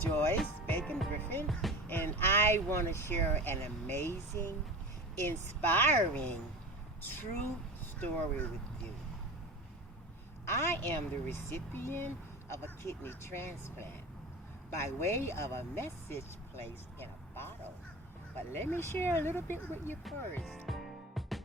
Joyce Bacon Griffin, and I want to share an amazing, inspiring, true story with you. I am the recipient of a kidney transplant by way of a message placed in a bottle. But let me share a little bit with you first.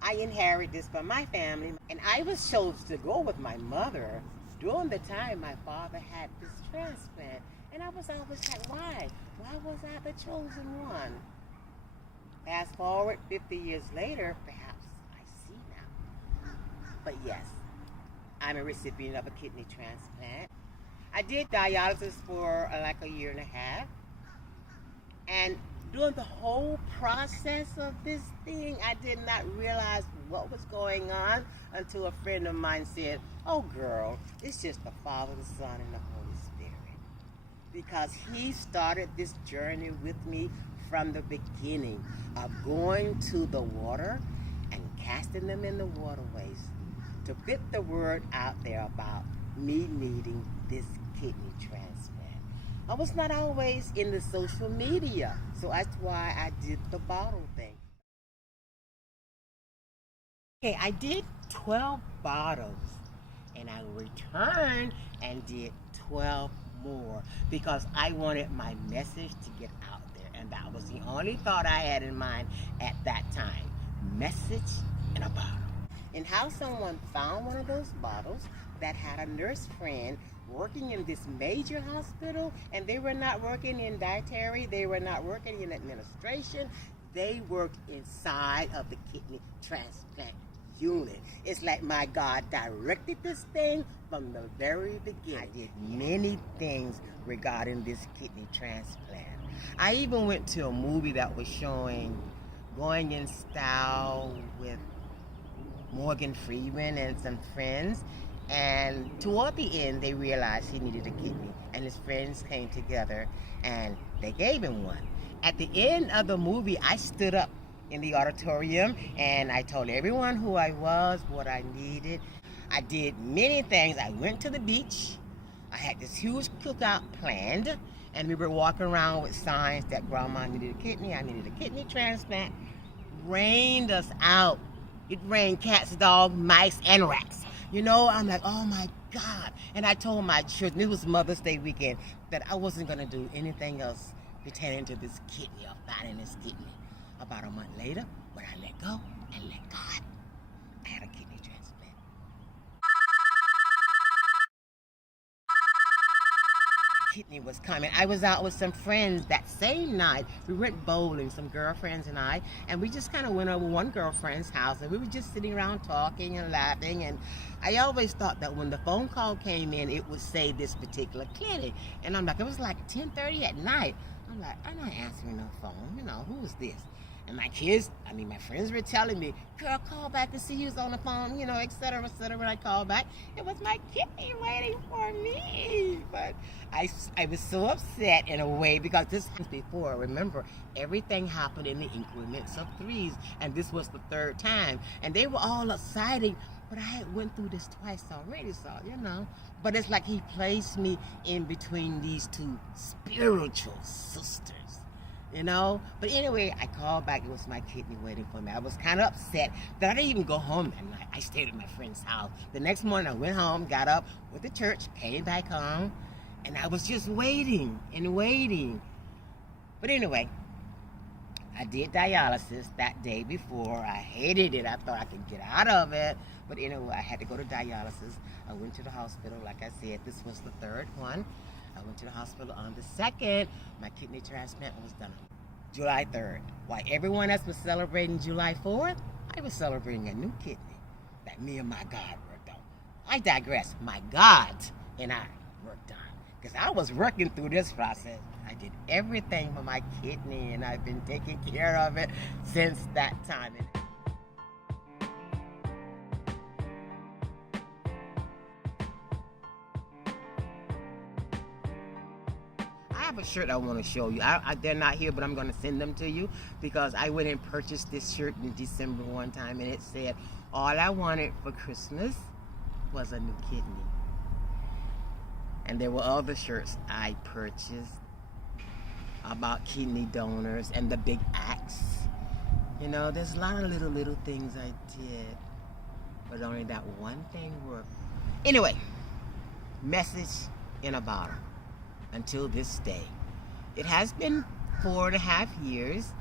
I inherited this from my family, and I was chosen to go with my mother during the time my father had this transplant. And I was always like, why? Why was I the chosen one? Fast forward 50 years later, perhaps I see now. But yes, I'm a recipient of a kidney transplant. I did dialysis for like a year and a half. And during the whole process of this thing, I did not realize what was going on until a friend of mine said, oh girl, it's just the Father, the Son, and the Holy Spirit. Because he started this journey with me from the beginning of going to the water and casting them in the waterways to put the word out there about me needing this kidney transplant. I was not always in the social media, so that's why I did the bottle thing. Okay, I did 12 bottles, and I returned and did 12 more because I wanted my message to get out there, and that was the only thought I had in mind at that time. Message in a bottle. And how someone found one of those bottles that had a nurse friend working in this major hospital, and they were not working in dietary, they were not working in administration, they worked inside of the kidney transplant unit. It's like my God directed this thing from the very beginning. I did many things regarding this kidney transplant. I even went to a movie that was showing Going in Style with Morgan Freeman and some friends, and toward the end they realized he needed a kidney, and his friends came together and they gave him one. At the end of the movie, I stood up in the auditorium and I told everyone who I was, what I needed. I did many things. I went to the beach. I had this huge cookout planned, and we were walking around with signs that Grandma needed a kidney, I needed a kidney transplant. Rained us out. It rained cats, dogs, mice, and rats. You know, I'm like, oh my God. And I told my children, it was Mother's Day weekend, that I wasn't going to do anything else pertaining to this kidney or finding this kidney. About a month later, when I let go and let God, I had a kidney transplant. Kidney was coming. I was out with some friends that same night. We went bowling, some girlfriends and I, and we just kind of went over one girlfriend's house, and we were just sitting around talking and laughing. And I always thought that when the phone call came in, it would say this particular clinic. And I'm like, it was like 10:30 at night. I'm like, I'm not answering no phone. You know, who is this? And my kids, my friends were telling me, girl, call back to see who's on the phone, you know, et cetera, et cetera. When I called back, it was my kidney waiting for me. But I was so upset in a way because this was before. Remember, everything happened in the increments of threes, and this was the third time. And they were all excited, but I had went through this twice already, so, you know. But it's like he placed me in between these two spiritual sisters. You know, but anyway, I called back. It was my kidney waiting for me. I was kind of upset that I didn't even go home that night. I stayed at my friend's house. The next morning, I went home, got up, went to church, came back home, and I was just waiting and waiting. But anyway, I did dialysis that day before. I hated it. I thought I could get out of it. But anyway, I had to go to dialysis. I went to the hospital. Like I said, this was the third one. I went to the hospital on the 2nd. My kidney transplant was done July 3rd. While everyone else was celebrating July 4th, I was celebrating a new kidney that me and my God worked on. I digress. My God and I worked on. Because I was working through this process. I did everything for my kidney, and I've been taking care of it since that time. I have a shirt I want to show you. They're not here, but I'm going to send them to you because I went and purchased this shirt in December one time, and it said, all I wanted for Christmas was a new kidney. And there were other shirts I purchased about kidney donors and the big axe. You know, there's a lot of little things I did, but only that one thing worked. Anyway, message in a bottle until this day. It has been 4.5 years.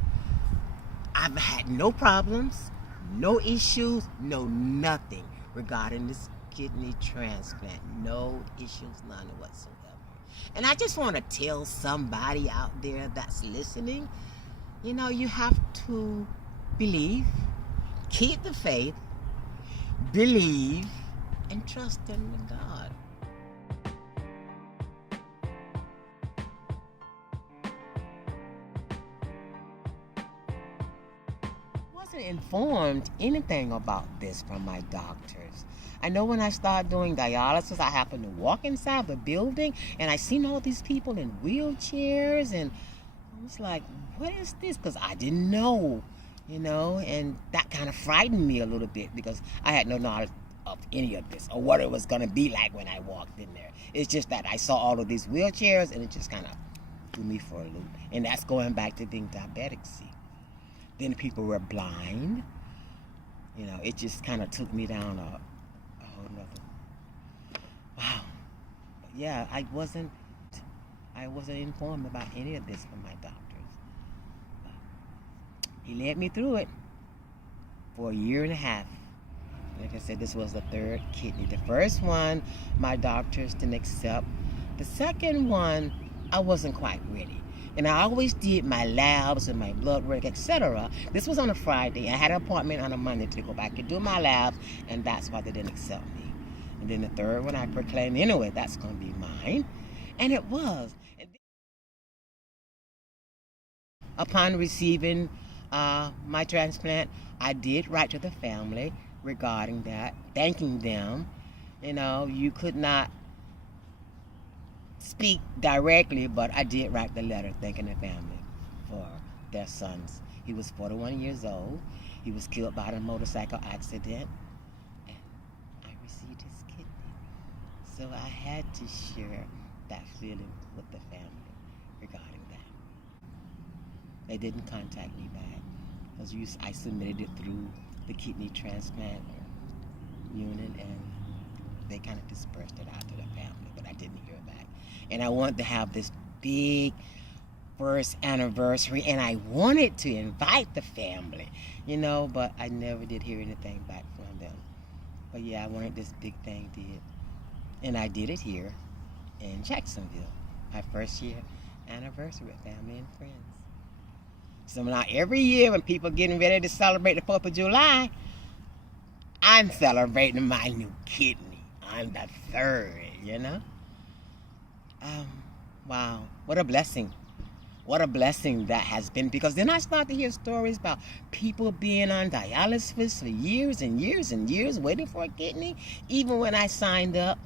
I've had no problems, no issues, no nothing regarding this kidney transplant. No issues, none whatsoever. And I just want to tell somebody out there that's listening, you know, you have to believe, keep the faith, believe, and trust in God. I wasn't informed anything about this from my doctors. I know when I started doing dialysis, I happened to walk inside the building and I seen all these people in wheelchairs, and I was like, what is this? Because I didn't know, you know, and that kind of frightened me a little bit because I had no knowledge of any of this or what it was going to be like when I walked in there. It's just that I saw all of these wheelchairs and it just kind of threw me for a loop. And that's going back to being diabetic, see. Then people were blind. You know, it just kind of took me down a whole nother. Wow. But yeah, I wasn't informed about any of this from my doctors. But he led me through it for 1.5 years. Like I said, this was the 3rd kidney. The first one, my doctors didn't accept. The second one, I wasn't quite ready. And I always did my labs and my blood work, etc. This was on a Friday. I had an appointment on a Monday to go back and do my labs, and that's why they didn't accept me. And then the third one, I proclaimed, anyway, that's going to be mine. And it was. Upon receiving my transplant, I did write to the family regarding that, thanking them. You know, you could not speak directly, but I did write the letter thanking the family for their sons. He was 41 years old. He was killed by a motorcycle accident, and I received his kidney. So I had to share that feeling with the family regarding that. They didn't contact me back because I submitted it through the kidney transplant unit, and they kind of dispersed it out to the family, but I didn't hear back. And I wanted to have this big first anniversary, and I wanted to invite the family, you know, but I never did hear anything back from them. But yeah, I wanted this big thing did. And I did it here in Jacksonville, my first year anniversary with family and friends. So now every year when people getting ready to celebrate the 4th of July, I'm celebrating my new kidney on the 3rd, you know? Wow, what a blessing. What a blessing that has been, because then I start to hear stories about people being on dialysis for years and years and years waiting for a kidney. Even when I signed up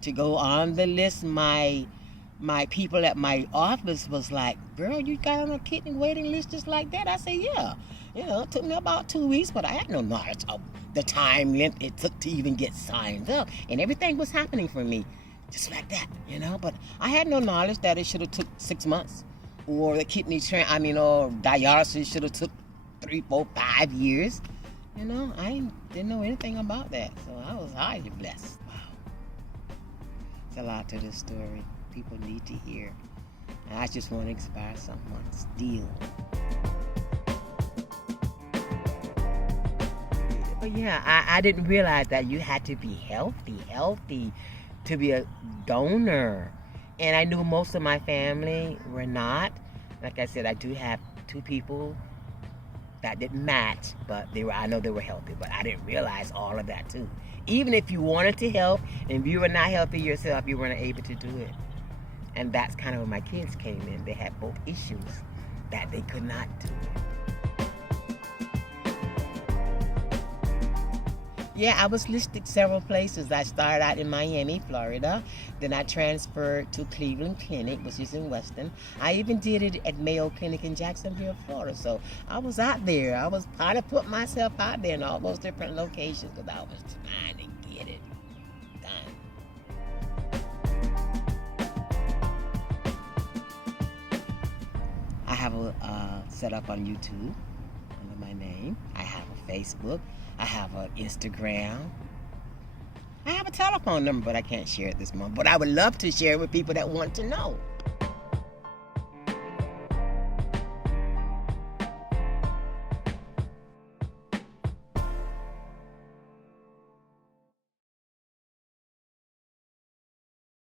to go on the list, my people at my office was like, girl, you got on a kidney waiting list just like that? I said, yeah. You know, it took me about 2 weeks, but I had no knowledge of the time length it took to even get signed up. And everything was happening for me just like that, you know. But I had no knowledge that it should have took 6 months. Or the kidney, or dialysis should have took 3, 4, 5 years. You know, I didn't know anything about that. So I was highly blessed. Wow. There's a lot to this story. People need to hear. And I just want to inspire someone still. But yeah, I didn't realize that you had to be healthy to be a donor. And I knew most of my family were not. Like I said, I do have 2 people that didn't match, but I know they were healthy, but I didn't realize all of that too. Even if you wanted to help, and if you were not healthy yourself, you weren't able to do it. And that's kind of when my kids came in. They had both issues that they could not do it. Yeah, I was listed several places. I started out in Miami, Florida. Then I transferred to Cleveland Clinic, which is in Weston. I even did it at Mayo Clinic in Jacksonville, Florida. So I was out there. I was trying to put myself out there in all those different locations because I was trying to get it done. have a set up on YouTube under my name. I have a Facebook. I have an Instagram. I have a telephone number, but I can't share it this month. But I would love to share it with people that want to know.